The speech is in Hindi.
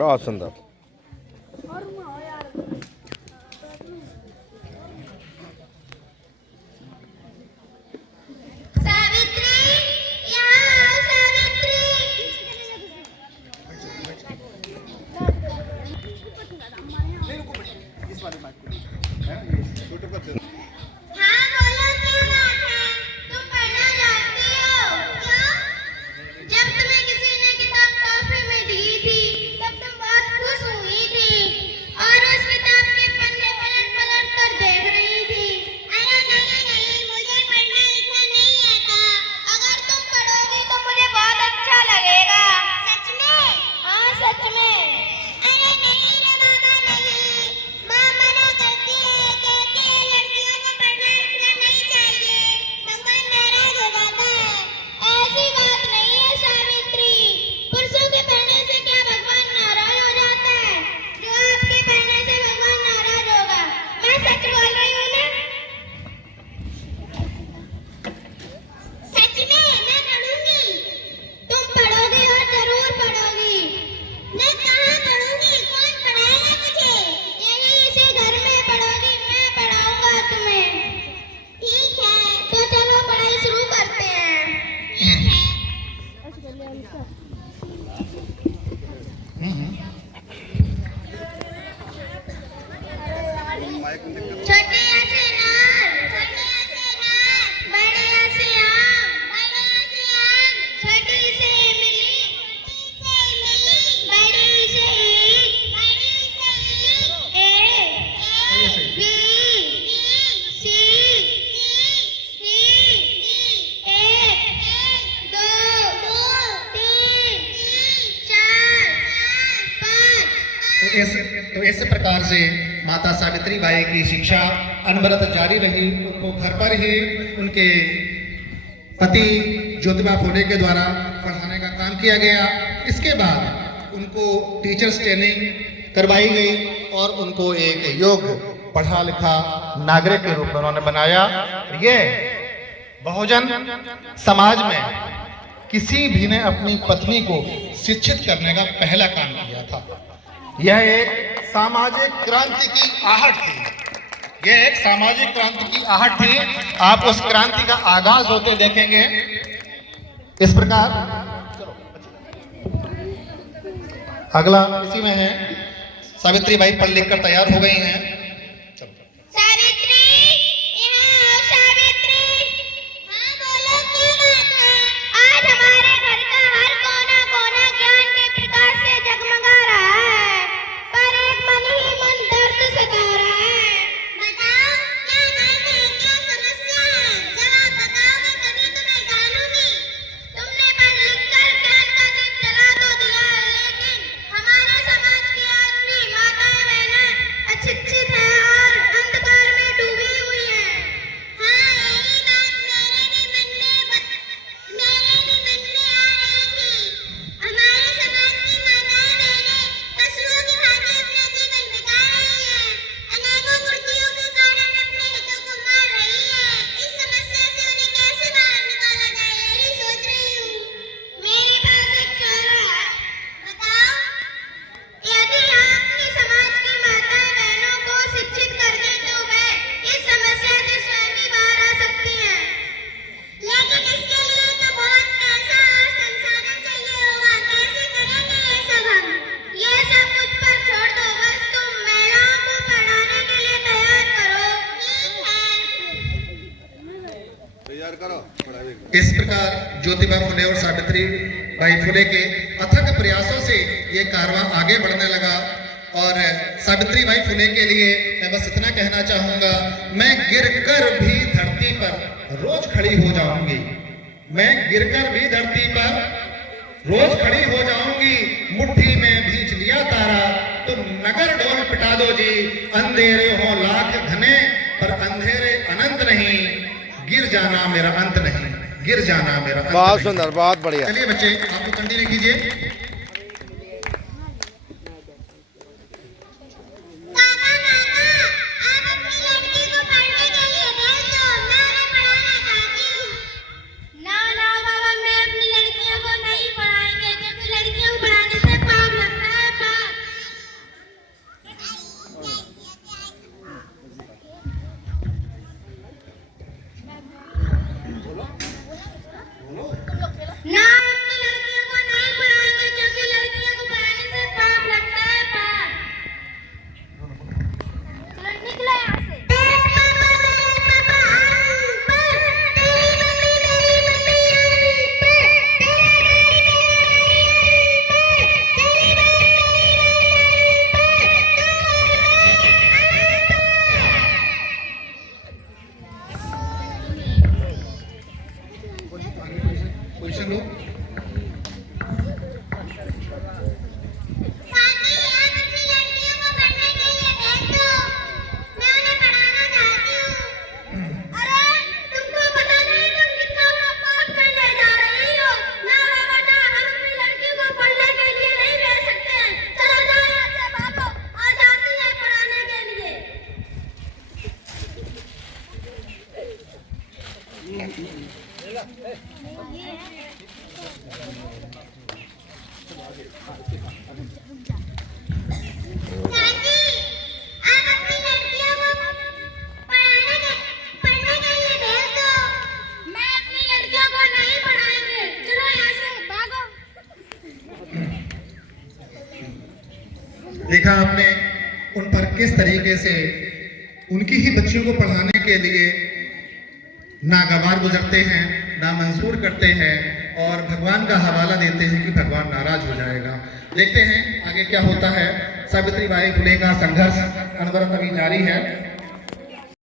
बहुत सुंदर। तो इस प्रकार से माता सावित्री बाई की शिक्षा अनवरत जारी रही। उनको घर पर ही उनके पति ज्योतिबा फुले के द्वारा पढ़ाने का काम किया गया। इसके बाद उनको टीचर्स ट्रेनिंग करवाई गई और उनको एक योग्य पढ़ा लिखा नागरिक के रूप में उन्होंने बनाया। ये बहुजन समाज में किसी भी ने अपनी पत्नी को शिक्षित करने का पहला काम किया था। यह एक सामाजिक क्रांति की आहट थी। यह एक सामाजिक क्रांति की आहट थी। आप उस क्रांति का आगाज होते देखेंगे इस प्रकार। अगला इसी में है, सावित्री बाई पढ़ लिख कर तैयार हो गई हैं। इस प्रकार ज्योतिबा फुले और सावित्री बाई फुले के अथक प्रयासों से ये कारवां आगे बढ़ने लगा। और सावित्री बाई फुले के लिए मैं बस इतना कहना चाहूंगा, मैं गिरकर भी धरती पर रोज खड़ी हो जाऊंगी। मैं गिरकर भी धरती पर रोज खड़ी हो जाऊंगी। मुट्ठी में भींच लिया तारा, तुम नगर डोल पिटा दो जी। अंधेरे हो लाख घने पर अंधेरे अनंत नहीं, गिर जाना मेरा अंत नहीं, गिर जाना मेरा अंत। बहुत सुंदर, बहुत बढ़िया। चलिए बच्चे, आप तो कंटिन्यू कीजिए। पोजीशन लो। देखा आपने उन पर किस तरीके से उनकी ही बच्चियों को पढ़ाने के लिए नागवार गुजरते हैं, नामंजूर करते हैं और भगवान का हवाला देते हैं कि भगवान नाराज हो जाएगा। देखते हैं आगे क्या होता है। सावित्रीबाई फुले का संघर्ष अनवरत अभी जारी है।